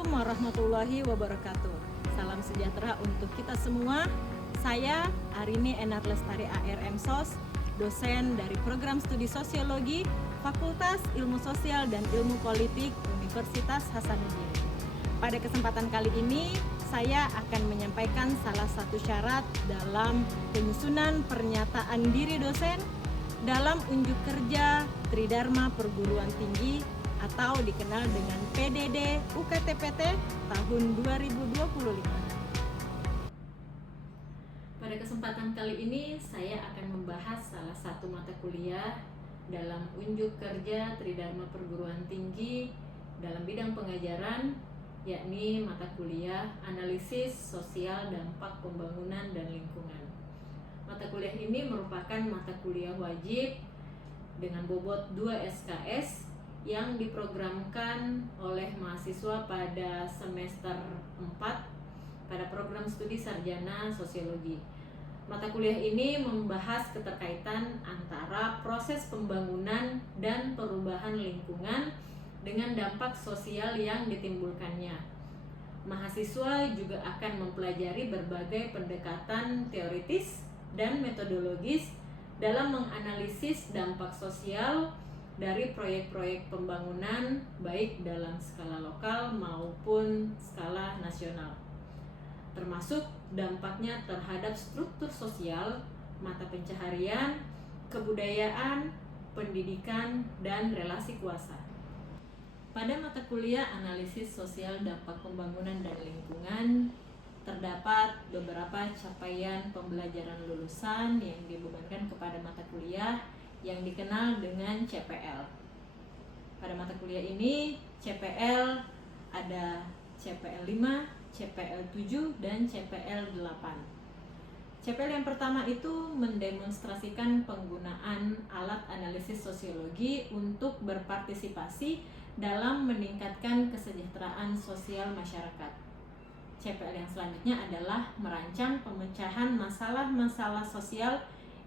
Assalamualaikum warahmatullahi wabarakatuh. Salam sejahtera untuk kita semua. Saya Arini Enar Lestari ARM SOS, dosen dari Program Studi Sosiologi, Fakultas Ilmu Sosial dan Ilmu Politik Universitas Hasanuddin. Pada kesempatan kali ini, saya akan menyampaikan salah satu syarat dalam penyusunan pernyataan diri dosen dalam unjuk kerja Tridharma Perguruan Tinggi atau dikenal dengan PDD UKTPT tahun 2025. Pada kesempatan kali ini saya akan membahas salah satu mata kuliah dalam unjuk kerja Tridharma Perguruan Tinggi dalam bidang pengajaran, yakni mata kuliah Analisis Sosial Dampak Pembangunan dan Lingkungan. Mata kuliah ini merupakan mata kuliah wajib dengan bobot 2 SKS yang diprogramkan oleh mahasiswa pada semester 4 pada program studi sarjana sosiologi. Mata kuliah ini membahas keterkaitan antara proses pembangunan dan perubahan lingkungan dengan dampak sosial yang ditimbulkannya. Mahasiswa juga akan mempelajari berbagai pendekatan teoritis dan metodologis dalam menganalisis dampak sosial dari proyek-proyek pembangunan baik dalam skala lokal maupun skala nasional, termasuk dampaknya terhadap struktur sosial, mata pencaharian, kebudayaan, pendidikan, dan relasi kuasa. Pada mata kuliah Analisis Sosial Dampak Pembangunan dan Lingkungan, terdapat beberapa capaian pembelajaran lulusan yang dibebankan kepada mata kuliah yang dikenal dengan CPL. Pada mata kuliah ini, CPL ada CPL 5, CPL 7, dan CPL 8. CPL yang pertama itu mendemonstrasikan penggunaan alat analisis sosiologi untuk berpartisipasi dalam meningkatkan kesejahteraan sosial masyarakat. CPL yang selanjutnya adalah merancang pemecahan masalah-masalah sosial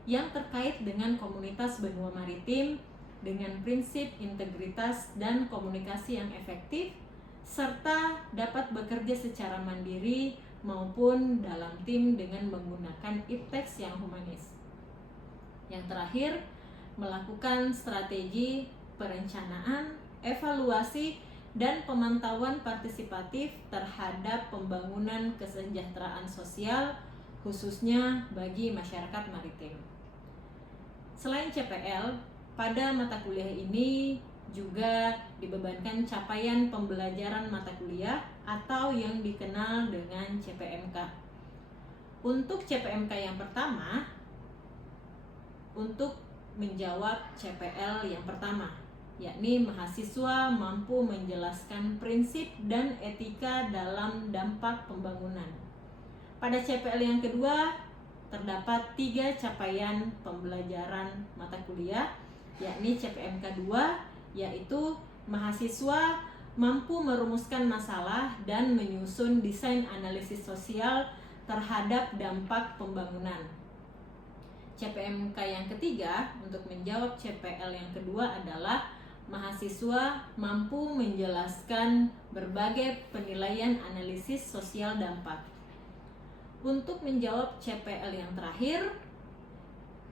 yang terkait dengan komunitas benua maritim dengan prinsip integritas dan komunikasi yang efektif, serta dapat bekerja secara mandiri maupun dalam tim dengan menggunakan ipteks yang humanis. Yang terakhir, melakukan strategi perencanaan, evaluasi, dan pemantauan partisipatif terhadap pembangunan kesejahteraan sosial khususnya bagi masyarakat maritim. Selain CPL, pada mata kuliah ini juga dibebankan capaian pembelajaran mata kuliah atau yang dikenal dengan CPMK. Untuk CPMK yang pertama, untuk menjawab CPL yang pertama, yakni mahasiswa mampu menjelaskan prinsip dan etika dalam dampak pembangunan. Pada CPL yang kedua, terdapat 3 capaian pembelajaran mata kuliah, yakni CPMK 2, yaitu mahasiswa mampu merumuskan masalah dan menyusun desain analisis sosial terhadap dampak pembangunan. CPMK yang ketiga untuk menjawab CPL yang kedua adalah mahasiswa mampu menjelaskan berbagai penilaian analisis sosial dampak. Untuk menjawab CPL yang terakhir,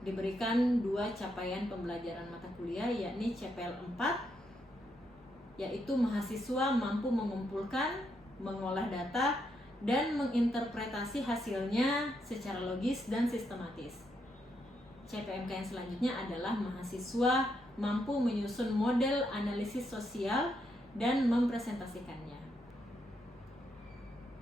diberikan 2 capaian pembelajaran mata kuliah, yakni CPL 4, yaitu mahasiswa mampu mengumpulkan, mengolah data, dan menginterpretasi hasilnya secara logis dan sistematis. CPMK yang selanjutnya adalah mahasiswa mampu menyusun model analisis sosial dan mempresentasikannya.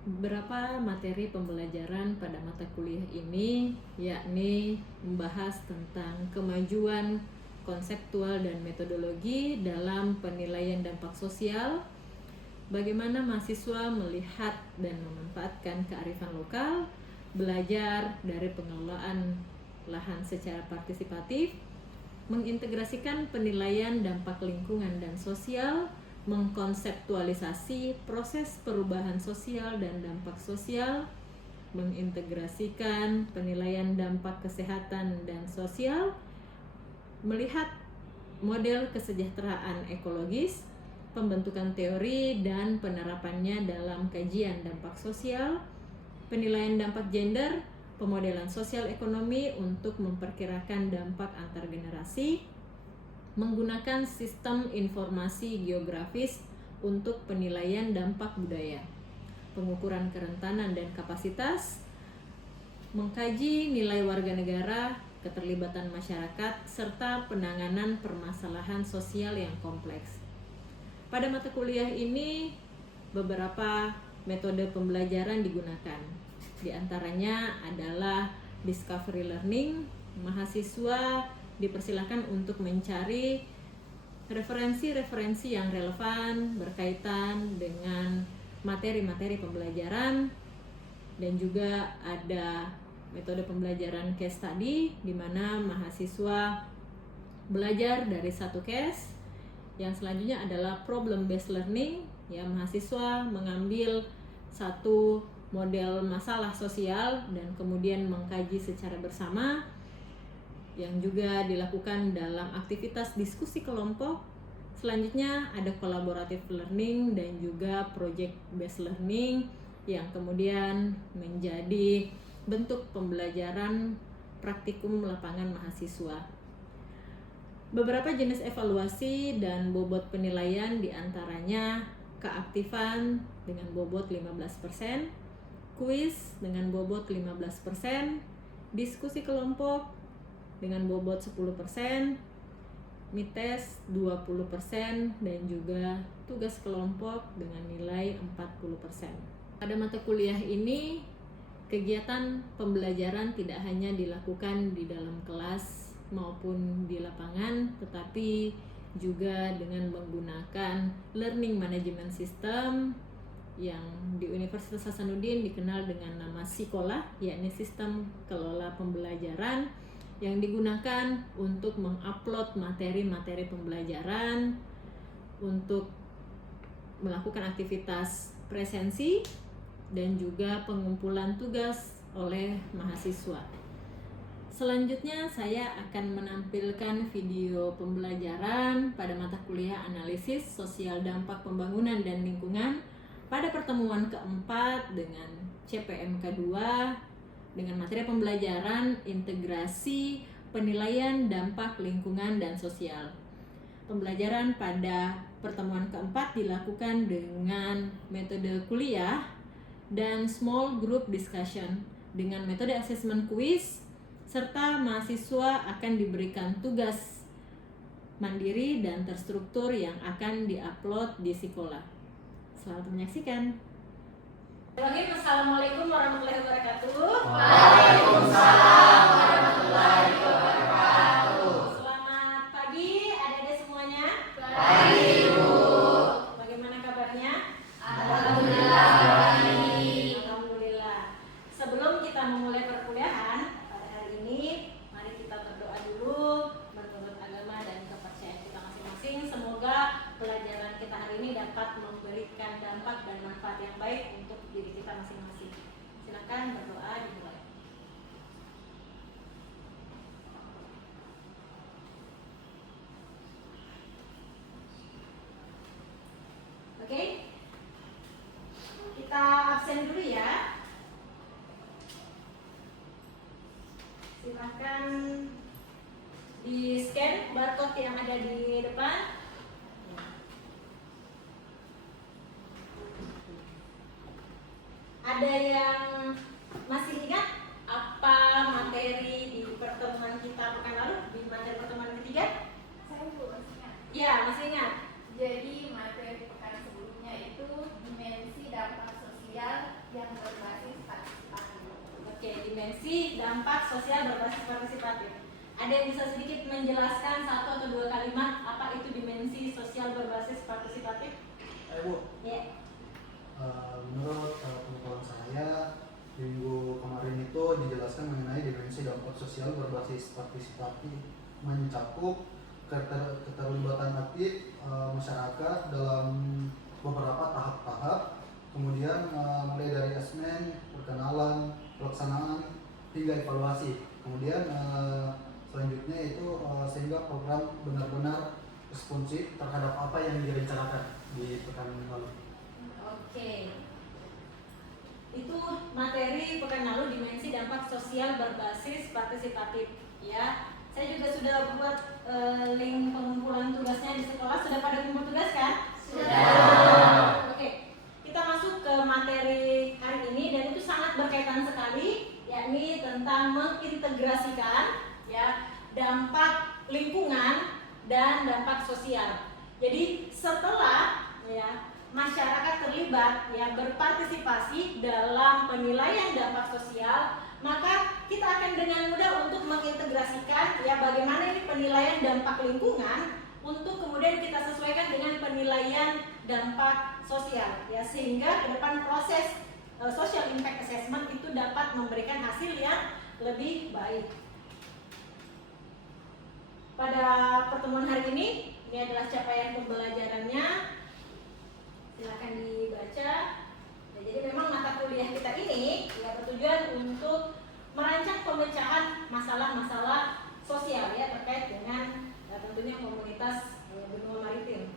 Beberapa materi pembelajaran pada mata kuliah ini yakni membahas tentang kemajuan konseptual dan metodologi dalam penilaian dampak sosial, bagaimana mahasiswa melihat dan memanfaatkan kearifan lokal, belajar dari pengelolaan lahan secara partisipatif, mengintegrasikan penilaian dampak lingkungan dan sosial, mengkonseptualisasi proses perubahan sosial dan dampak sosial, mengintegrasikan penilaian dampak kesehatan dan sosial, melihat model kesejahteraan ekologis, pembentukan teori dan penerapannya dalam kajian dampak sosial, penilaian dampak gender, pemodelan sosial ekonomi untuk memperkirakan dampak antar generasi, menggunakan sistem informasi geografis untuk penilaian dampak budaya, pengukuran kerentanan dan kapasitas, mengkaji nilai warga negara, keterlibatan masyarakat, serta penanganan permasalahan sosial yang kompleks. Pada mata kuliah ini, beberapa metode pembelajaran digunakan. Di antaranya adalah discovery learning. Mahasiswa dipersilakan untuk mencari referensi-referensi yang relevan berkaitan dengan materi-materi pembelajaran, dan juga ada metode pembelajaran case study di mana mahasiswa belajar dari satu case. Yang selanjutnya adalah problem based learning, ya, mahasiswa mengambil satu model masalah sosial dan kemudian mengkaji secara bersama, yang juga dilakukan dalam aktivitas diskusi kelompok. Selanjutnya ada collaborative learning dan juga project based learning yang kemudian menjadi bentuk pembelajaran praktikum lapangan mahasiswa. Beberapa jenis evaluasi dan bobot penilaian diantaranya keaktifan dengan bobot 15%, kuis dengan bobot 15%, diskusi kelompok dengan bobot 10%, mites 20%, dan juga tugas kelompok dengan nilai 40%. Pada mata kuliah ini, kegiatan pembelajaran tidak hanya dilakukan di dalam kelas maupun di lapangan, tetapi juga dengan menggunakan learning management system yang di Universitas Hasanuddin dikenal dengan nama Sikolah, yakni sistem kelola pembelajaran yang digunakan untuk mengupload materi-materi pembelajaran, untuk melakukan aktivitas presensi, dan juga pengumpulan tugas oleh mahasiswa. Selanjutnya saya akan menampilkan video pembelajaran pada mata kuliah analisis sosial dampak pembangunan dan lingkungan pada pertemuan keempat dengan CPMK 2 dengan materi pembelajaran integrasi penilaian dampak lingkungan dan sosial. Pembelajaran pada pertemuan keempat dilakukan dengan metode kuliah dan small group discussion dengan metode assessment quiz, serta mahasiswa akan diberikan tugas mandiri dan terstruktur yang akan diupload di Sikolah. Selamat menyaksikan. Assalamualaikum warahmatullahi wabarakatuh. Waalaikumsalam warahmatullahi wabarakatuh. Selamat pagi adik-adik semuanya. Pagi, Bu. Bagaimana kabarnya? Alhamdulillah baik. Alhamdulillah. Sebelum kita memulai perkuliahan pada hari ini, mari kita berdoa dulu menurut agama dan kepercayaan kita masing-masing. Semoga pelajaran kita hari ini dapat memberikan dampak dan manfaat yang baik untuk diri kita masing-masing. Silakan berdoa dimulai. Oke, kita absen dulu ya. Silahkan di scan barcode yang ada di depan. Ada yang masih ingat apa materi di pertemuan kita pekan lalu, di materi pertemuan ketiga? Saya masih ingat. Ya, masih ingat. Jadi materi pekan sebelumnya itu dimensi dampak sosial yang berbasis partisipatif. Oke, dimensi dampak sosial berbasis partisipatif. Ada yang bisa sedikit menjelaskan satu atau dua kalimat apa itu dimensi sosial berbasis partisipatif? Bu, Ya. menurut pengetahuan saya minggu kemarin itu dijelaskan mengenai dimensi dampak sosial berbasis partisipatif mencakup keterlibatan aktif masyarakat dalam beberapa tahap-tahap, kemudian mulai dari asesmen, perkenalan, pelaksanaan hingga evaluasi. Kemudian selanjutnya itu sehingga program benar-benar responsif terhadap apa yang direncanakan. di pekan lalu. Oke. Itu materi pekan lalu, dimensi dampak sosial berbasis partisipatif ya. Saya juga sudah buat link pengumpulan tugasnya di sekolah. Sudah pada kumpul tugas kan? Sudah. Oke. Kita masuk ke materi hari ini dan itu sangat berkaitan sekali, yakni tentang mengintegrasikan ya dampak lingkungan dan dampak sosial. Jadi setelah ya masyarakat terlibat ya berpartisipasi dalam penilaian dampak sosial, maka kita akan dengan mudah untuk mengintegrasikan ya bagaimana ini penilaian dampak lingkungan untuk kemudian kita sesuaikan dengan penilaian dampak sosial ya, sehingga ke depan proses social impact assessment itu dapat memberikan hasil yang lebih baik. Pada pertemuan hari ini adalah capaian pembelajarannya. Silakan dibaca. Ya, jadi memang mata kuliah kita ini ya bertujuan untuk merancang pemecahan masalah-masalah sosial ya terkait dengan tentunya komunitas benua maritim.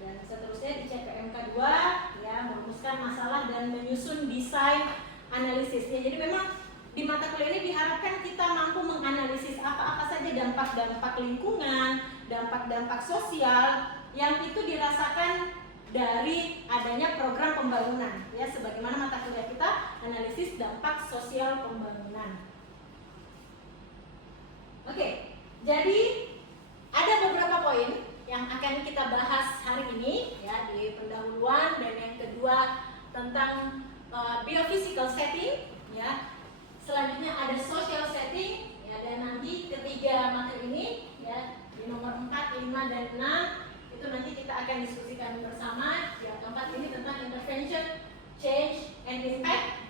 Dan seterusnya di CPMK 2 ya merumuskan masalah dan menyusun desain analisis. Ya, jadi memang di mata kuliah ini diharapkan kita mampu menganalisis apa-apa saja dampak-dampak lingkungan, dampak-dampak sosial yang itu dirasakan dari adanya program pembangunan ya, sebagaimana mata kuliah kita analisis dampak sosial pembangunan. Oke, jadi ada beberapa poin yang akan kita bahas hari ini ya di pendahuluan, dan yang kedua tentang biophysical setting ya. Selanjutnya ada social setting ya, dan nanti ketiga materi ini ya di nomor 4, 5 dan 6 itu nanti kita akan diskusikan bersama. Yang keempat ini tentang intervention, change and impact.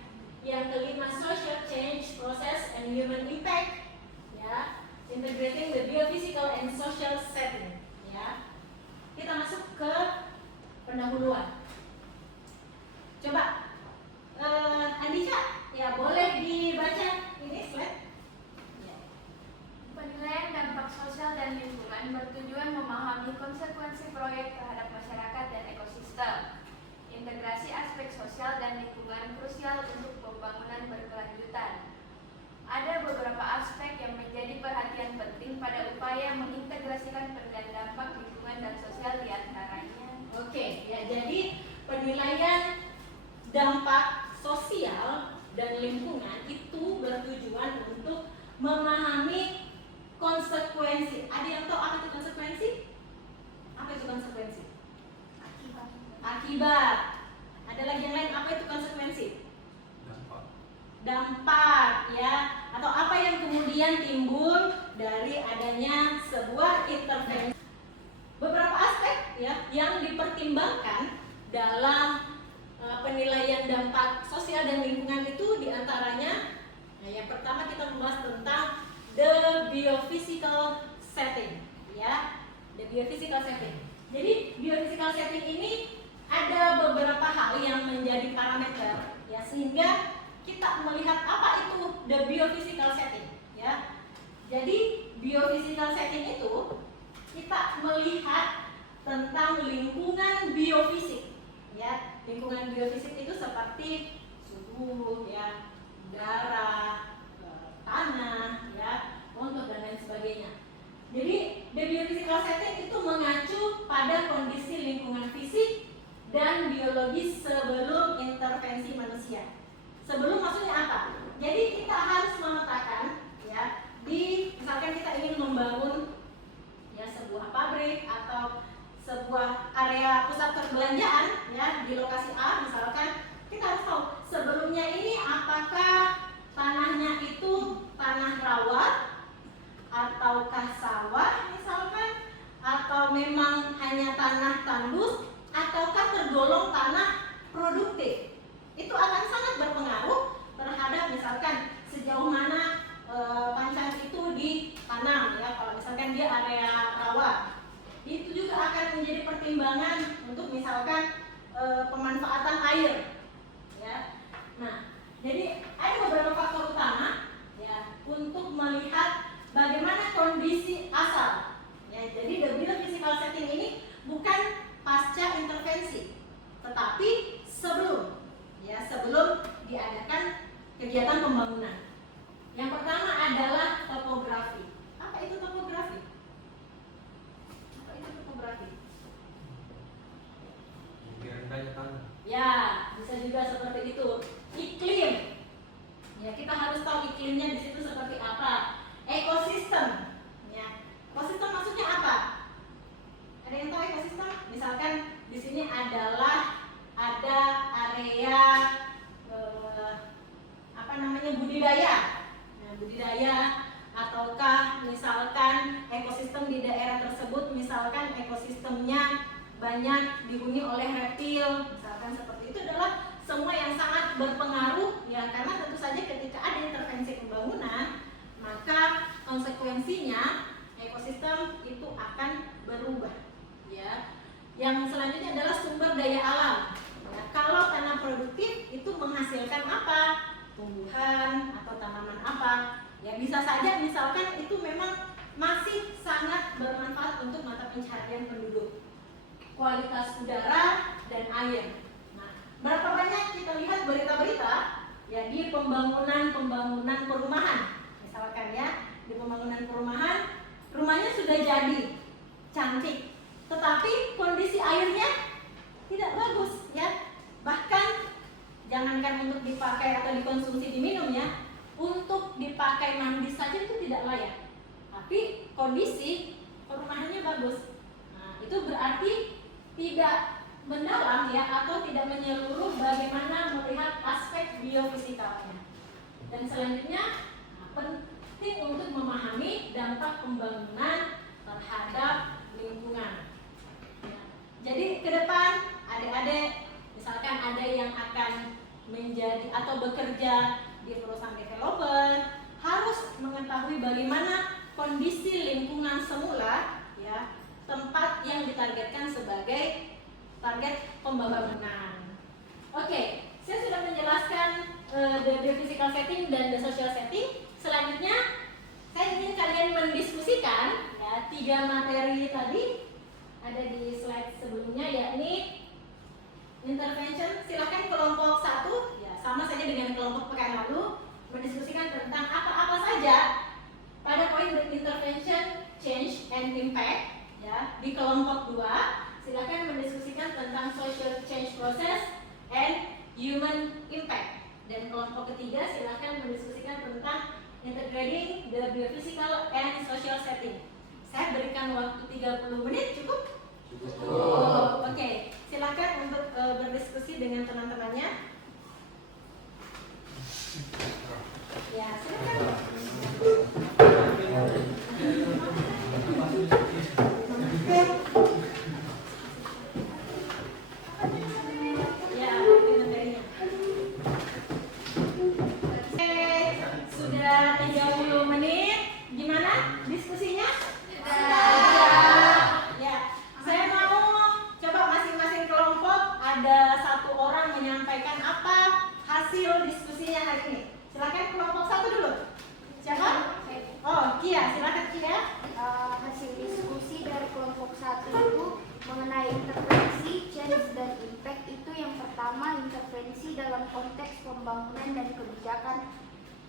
Yang kelima social change process and human impact ya, integrating the biophysical and social setting ya. Kita masuk ke pendahuluan. Coba Andika ya, boleh dibaca ini slide. Penilaian dampak sosial dan lingkungan bertujuan memahami konsekuensi proyek terhadap masyarakat dan ekosistem. Integrasi aspek sosial dan lingkungan krusial untuk pembangunan berkelanjutan. Ada beberapa aspek yang menjadi perhatian penting pada upaya mengintegrasikan penilaian dampak lingkungan dan sosial diantaranya. Oke, ya jadi penilaian dampak sosial dan lingkungan itu bertujuan untuk memahami konsekuensi. Ada yang tahu apa itu konsekuensi? Apa itu konsekuensi? Akibat. Ada lagi yang lain, apa itu konsekuensi? Dampak ya, atau apa yang kemudian timbul dari adanya sebuah intervensi. Beberapa aspek ya yang dipertimbangkan dalam penilaian dampak sosial dan lingkungan itu diantaranya yang pertama kita membahas tentang the biophysical setting ya, the biophysical setting. Jadi biophysical setting ini ada beberapa hal yang menjadi parameter ya, sehingga kita melihat apa itu the biophysical setting ya. Jadi biophysical setting itu kita melihat tentang lingkungan biofisik ya. Lingkungan biofisik itu seperti suhu ya, udara, tanah ya, montok dan lain sebagainya. Jadi the biophysical setting itu mengacu pada kondisi lingkungan fisik dan biologis sebelum intervensi manusia. Sebelum maksudnya apa? Jadi kita harus memetakan ya, misalkan kita ingin membangun ya sebuah pabrik atau sebuah area pusat perbelanjaan ya di lokasi A misalkan, kita harus tahu sebelumnya ini apakah tanahnya itu tanah rawa ataukah sawah misalkan, atau memang hanya tanah tandus ataukah tergolong tanah produktif. Itu akan sangat berpengaruh terhadap misalkan sejauh mana pancar itu ditanam ya. Kalau misalkan dia area rawa, itu juga akan menjadi pertimbangan untuk misalkan pemanfaatan air ya. Nah, jadi ada beberapa faktor utama ya untuk melihat bagaimana kondisi asal ya. Jadi the biophysical setting ini bukan pasca intervensi, tetapi sebelum diadakan kegiatan pembangunan. Yang pertama adalah topografi. Apa itu topografi? Ya, bisa juga seperti itu. Iklim. Ya, kita harus tahu iklimnya di situ seperti apa. Ekosistem. Ya. Ekosistem maksudnya apa? Ada yang tahu ekosistem? Misalkan di sini ada area budidaya. Nah, budidaya ataukah misalkan ekosistem di daerah tersebut misalkan ekosistemnya banyak dihuni oleh reptil, misalkan seperti itu adalah semua yang sangat berpengaruh ya, karena tentu saja ketika ada intervensi pembangunan maka konsekuensinya ekosistem itu akan berubah ya. Yang selanjutnya adalah sumber daya alam ya, kalau tanah produktif itu menghasilkan apa? Tumbuhan atau tanaman apa ya, bisa saja misalkan itu memang masih sangat bermanfaat untuk mata pencaharian penduduk. Kualitas udara dan air. Nah, berapa banyak kita lihat berita-berita ya di pembangunan perumahan, misalkan ya di pembangunan perumahan, rumahnya sudah jadi cantik, tetapi kondisi airnya tidak bagus ya. Bahkan jangankan untuk dipakai atau dikonsumsi diminum ya, untuk dipakai mandi saja itu tidak layak. Tapi kondisi perumahannya bagus. Nah, itu berarti tidak mendalam ya, atau tidak menyeluruh bagaimana melihat aspek biofisikalnya. Dan selanjutnya penting untuk memahami dampak pembangunan terhadap lingkungan. Jadi ke depan adik-adik misalkan ada yang akan menjadi atau bekerja di perusahaan developer, harus mengetahui bagaimana kondisi lingkungan semula ya, tempat yang ditargetkan sebagai target pembangunan. Oke, saya sudah menjelaskan the physical setting dan the social setting. Selanjutnya saya ingin kalian mendiskusikan ya 3 materi tadi ada di slide sebelumnya, yakni intervention. Silakan kelompok 1 ya, sama saja dengan kelompok pekan lalu, mendiskusikan tentang apa-apa saja pada poin intervention, change and impact. Ya, di kelompok 2 silakan mendiskusikan tentang social change process and human impact. Dan kelompok ketiga silakan mendiskusikan tentang integrating the biophysical and social setting. Saya berikan waktu 30 menit, cukup? Cukup. Oke, silakan untuk berdiskusi dengan teman-temannya. Ya, silakan. Sudah 30 menit. Gimana diskusinya? Ya, saya mau coba masing-masing kelompok ada 1 orang menyampaikan apa hasil diskusinya hari ini. Silakan kelompok 1 dulu. Siapa? Oh, Kia, silakan Kia. Hasil diskusi dari kelompok 1 itu mengenai intervensi, change dan impact. Itu yang pertama, intervensi dalam konteks pembangunan dan kebijakan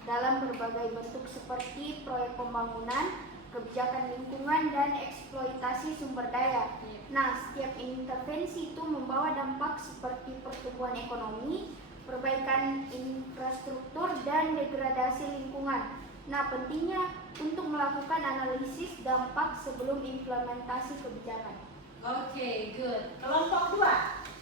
dalam berbagai bentuk seperti proyek pembangunan, kebijakan lingkungan, dan eksploitasi sumber daya. Nah, setiap intervensi itu membawa dampak seperti pertumbuhan ekonomi, perbaikan infrastruktur, dan degradasi lingkungan. Nah, pentingnya untuk melakukan analisis dampak sebelum implementasi kebijakan. Oke, good. Kelompok 2.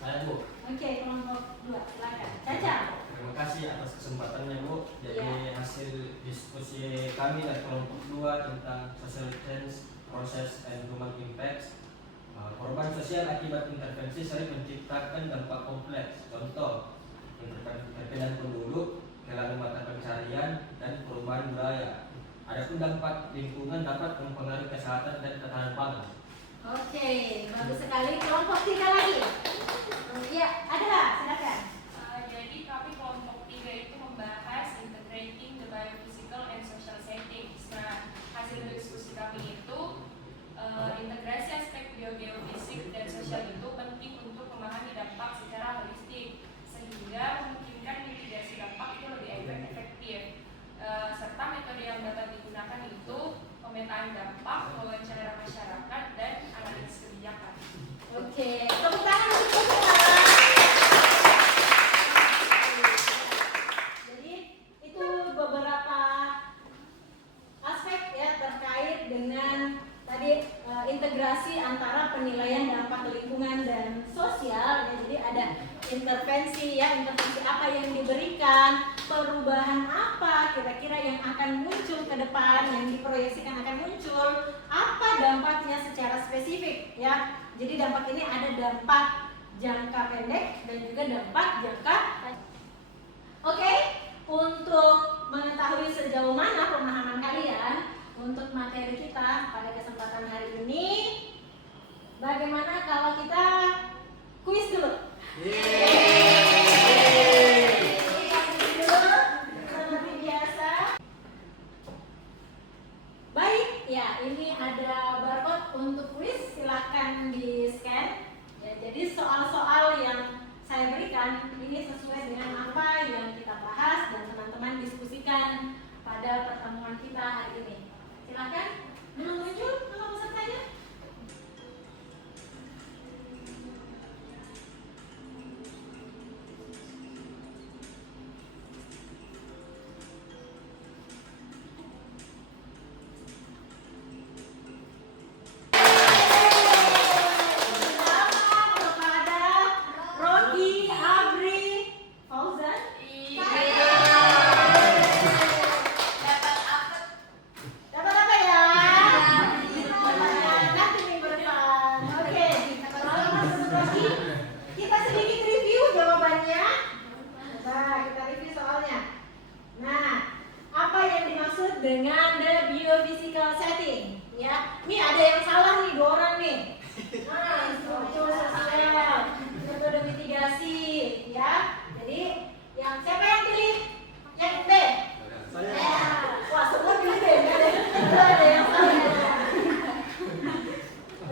Saya Bu. Oke, kelompok 2, silakan. Caca. Terima kasih atas kesempatannya Bu. Jadi hasil diskusi kami dari kelompok 2 tentang social change, process and human impacts. Korban sosial akibat intervensi sering menciptakan dampak kompleks. Contoh, perpindahan penduduk, kehilangan mata pencarian, dan perubahan budaya. Adapun dampak lingkungan dapat mempengaruhi kesehatan dan ketahanan pangan. Oke, bagus sekali. Kelompok 3 lagi. Ya, ada, silakan. Jadi kami kelompok 3 itu membahas integrating the biophysical and social settings. Nah, hasil diskusi kami itu integrasi aspek biogeofisik dan sosial itu penting digunakan itu pemetaan dampak, wawancara masyarakat, dan analisis kebijakan. Oke, tepuk tangan untuk kita. Jadi itu beberapa aspek ya terkait dengan tadi integrasi antara penilaian dampak lingkungan dan sosial. Ya, jadi ada intervensi ya, intervensi apa yang diberikan, perubahan apa kira-kira yang akan muncul ke depan, yang diproyeksikan akan muncul, apa dampaknya secara spesifik ya. Jadi dampak ini ada dampak jangka pendek dan juga dampak jangka panjang. Oke, untuk mengetahui sejauh mana pemahaman kalian untuk materi kita pada kesempatan hari ini, bagaimana kalau kita kuis dulu? Seperti biasa. Baik, ya ini ada barcode untuk kuis, silahkan di scan. Ya, jadi soal-soal yang saya berikan ini sesuai dengan apa yang kita bahas dan teman-teman diskusikan pada pertemuan kita hari ini. Silahkan, belum muncul nama pesertanya? Dengan the biophysical setting ya. Ini ada yang salah nih, 2 orang nih. Nah, struktur sosial, metode mitigasi ya. Jadi yang siapa yang pilih? Yang B? Saya. Wah, semua pilih B. Ada yang salah.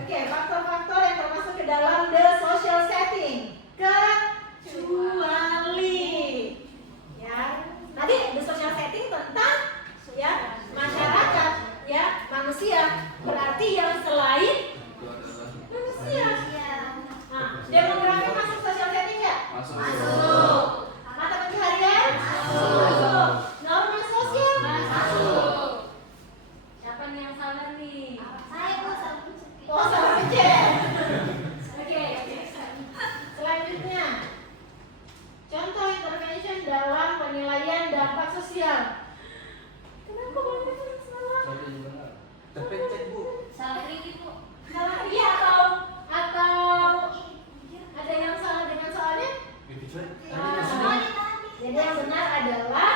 Oke, faktor-faktor yang termasuk ke dalam the social setting. Kecuali ya. Tadi the social setting tentang ya masyarakat ya manusia, berarti yang selain manusia. Nah, demografi masuk social setting nggak? Masuk. Mata pencaharian? Masuk. Norma sosial? Masuk. Siapa nih yang salah nih? Saya kok sama Oh, salah pencet. Oke. Selanjutnya, contoh intervention dalam penilaian dampak sosial. Kenapa banyak yang salah? Terpencet Bu. salah ini Bu. Salah iya atau ada yang salah dengan soalnya? Jadi yang benar adalah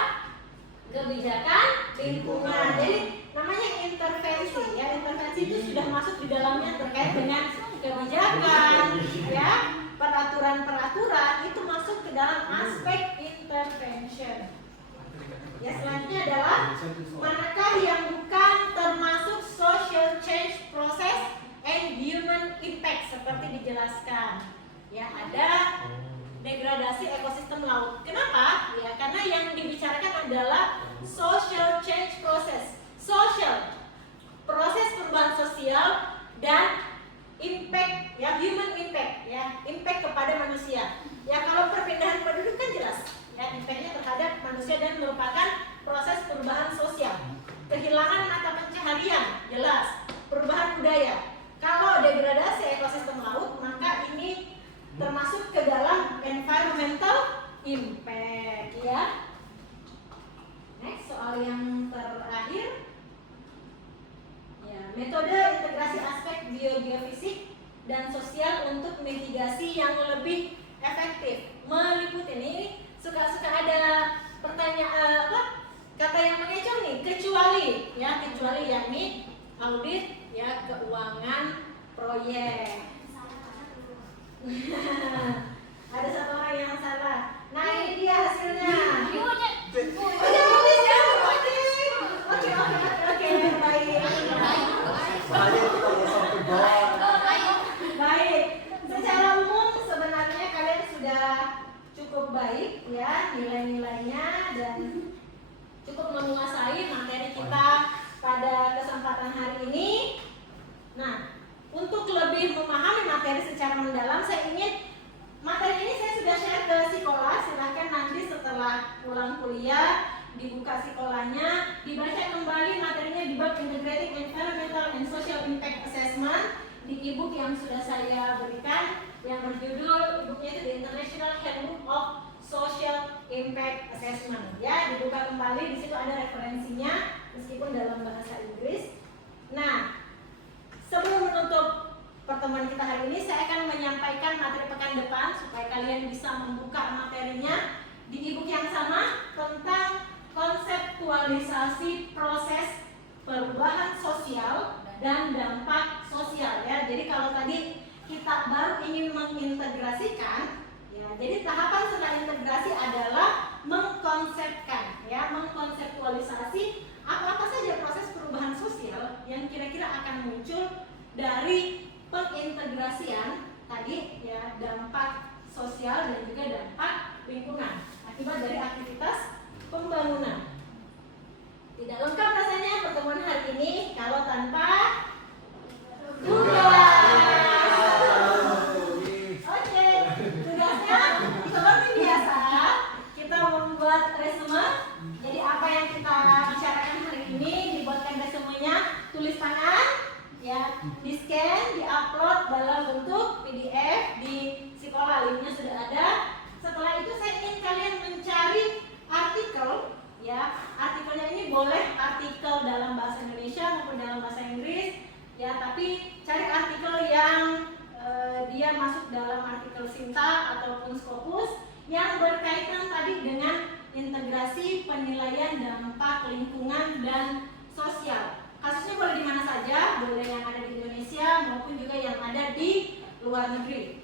kebijakan lingkungan. Jadi namanya intervensi ya. Intervensi itu sudah masuk di dalamnya terkait dengan kebijakan ya, peraturan-peraturan itu masuk ke dalam aspek intervention. Ya, selanjutnya adalah manakah yang bukan termasuk social change process and human impact seperti dijelaskan. Ya, ada degradasi ekosistem laut. Kenapa? Ya, karena yang dibicarakan adalah social change process. Social, proses perubahan sosial, dan impact ya, human impact ya, impact kepada manusia. Ya, kalau perpindahan penduduk kan jelas ya, impactnya terhadap manusia dan merupakan proses perubahan sosial. Kehilangan mata pencaharian jelas, perubahan budaya. Kalau degradasi ekosistem laut, maka ini termasuk ke dalam environmental impact ya. Next, soal yang terakhir ya, metode integrasi aspek geofisik dan sosial untuk mitigasi yang lebih efektif. Meliputi ini suka-suka ada pertanyaan kata yang mengecoh nih, kecuali ya, kecuali yakni audit ya keuangan proyek. Ada satu orang yang salah. Nah, ini dia hasilnya. Oke, baik. Secara umum sebenarnya kalian sudah cukup baik ya nilai-nilainya dan cukup menguasai materi kita di bab Integrating Environmental and Social Impact Assessment di e-book yang sudah saya berikan yang berjudul e-booknya itu The International Handbook of Social Impact Assessment. Ya, dibuka kembali, di situ ada referensinya meskipun dalam bahasa Inggris. Nah, sebelum menutup pertemuan kita hari ini, saya akan menyampaikan materi pekan depan supaya kalian bisa membuka materinya di e-book yang sama tentang konseptualisasi proses perubahan sosial dan dampak sosial ya. Jadi kalau tadi kita baru ingin mengintegrasikan ya, jadi tahapan setelah integrasi adalah mengkonsepkan ya, mengkonseptualisasi apa saja proses perubahan sosial yang kira-kira akan muncul dari pengintegrasian tadi ya, dampak sosial dan juga dampak lingkungan akibat dari aktivitas pembangunan. Tidak lengkap rasanya pertemuan hari ini kalau tanpa tugas. Oke, tugasnya seperti biasa kita membuat resume. Jadi apa yang kita bicarakan hari ini dibuatkan resumenya, tulis tangan, ya, di scan, di upload dalam bentuk PDF di sekolah, linknya sudah ada. Setelah itu saya ingin kalian mencari artikel, ya, artikelnya ini boleh artikel dalam bahasa Indonesia maupun dalam bahasa Inggris, ya, tapi cari artikel yang dia masuk dalam artikel Sinta ataupun Scopus yang berkaitan tadi dengan integrasi penilaian dampak lingkungan dan sosial. Kasusnya boleh di mana saja, boleh yang ada di Indonesia maupun juga yang ada di luar negeri.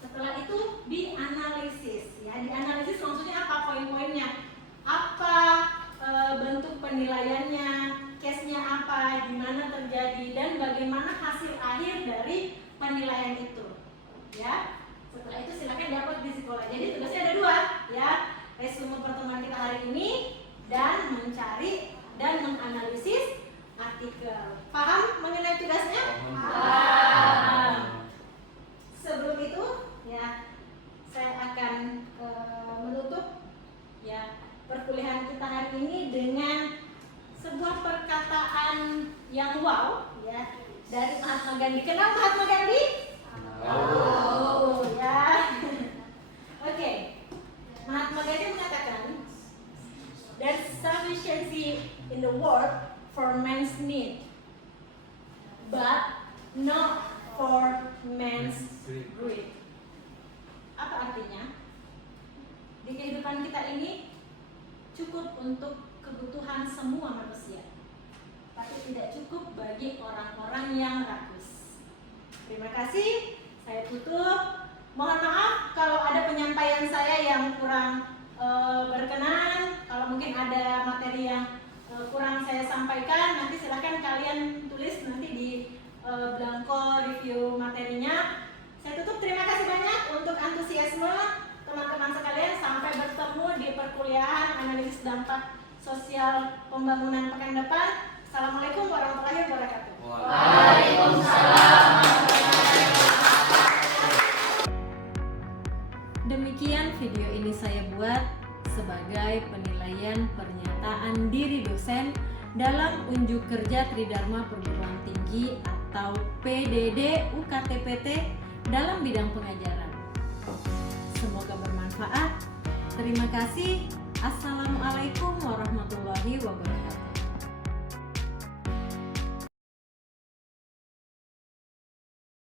Setelah itu dianalisis, ya, dianalisis maksudnya apa, poin-poinnya, apa bentuk penilaiannya, case-nya apa, di mana terjadi, dan bagaimana hasil akhir dari penilaian itu, ya. Setelah itu silakan dapat di sekolah. Jadi tugasnya ada dua, ya, resume pertemuan kita hari ini dan mencari dan menganalisis artikel. Paham mengenai tugasnya? Paham. Sebelum itu, ya, saya akan menutup, ya, perkuliahan kita hari ini dengan sebuah perkataan yang wow, ya, dari Mahatma Gandhi. Kenal Mahatma Gandhi? Oh, ya. Oke. Mahatma Gandhi mengatakan, there's sufficiency in the world for man's need, but not for man's greed. Apa artinya? Di kehidupan kita ini cukup untuk kebutuhan semua manusia, tapi tidak cukup bagi orang-orang yang rakus. Terima kasih, saya tutup. Mohon maaf kalau ada penyampaian saya yang kurang berkenan. Kalau mungkin ada materi yang kurang saya sampaikan, nanti silahkan kalian tulis nanti di blanko review materinya. Saya tutup, terima kasih banyak untuk antusiasme teman-teman sekalian. Sampai bertemu di perkuliahan analisis dampak sosial pembangunan pekan depan. Assalamualaikum warahmatullahi wabarakatuh. Waalaikumsalam. Demikian video ini saya buat sebagai penilaian pernyataan diri dosen dalam unjuk kerja Tridharma Perguruan Tinggi atau PDD UKTPT dalam bidang pengajaran. Semoga bermanfaat. Terima kasih. Assalamualaikum warahmatullahi wabarakatuh.